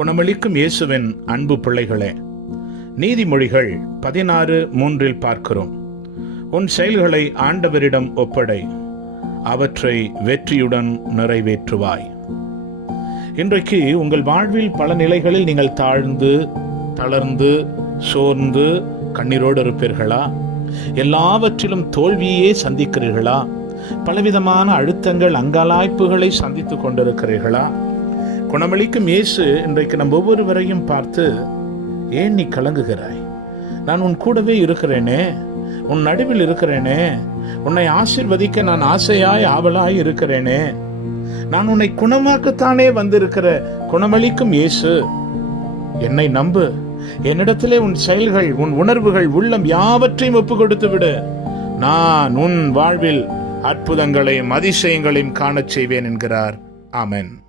குணமளிக்கும் இயேசுவின் அன்பு பிள்ளைகளே நீதிமொழிகள் பதினாறு மூன்றில் பார்க்கிறோம். உன் செயல்களை ஆண்டவரிடம் ஒப்படை அவற்றை வெற்றியுடன் நிறைவேற்றுவாய். இன்றைக்கு உங்கள் வாழ்வில் பல நிலைகளில் நீங்கள் தாழ்ந்து தளர்ந்து சோர்ந்து கண்ணீரோடு இருப்பீர்களா? எல்லாவற்றிலும் தோல்வியே சந்திக்கிறீர்களா? பலவிதமான அழுத்தங்கள் அங்கலாய்ப்புகளை சந்தித்துக் கொண்டிருக்கிறீர்களா? குணமளிக்கும் இயேசு இன்றைக்கு நம் ஒவ்வொருவரையும் பார்த்து ஏன் நீ கலங்குகிறாய்? நான் உன் கூடவே இருக்கிறேனே உன் நடுவில் இருக்கிறேனே உன்னை ஆசிர்வதிக்க நான் ஆசையாய் ஆவலாய் இருக்கிறேனே. நான் உன்னை குணமாக்கத்தானே வந்திருக்கிற குணமளிக்கும் இயேசு. என்னை நம்பு. என்னிடத்திலே உன் செயல்கள் உன் உணர்வுகள் உள்ளம் யாவற்றையும் ஒப்பு கொடுத்து விடு நான் உன் வாழ்வில் அற்புதங்களையும் அதிசயங்களையும் காணச் செய்வேன் என்கிறார். ஆமென்.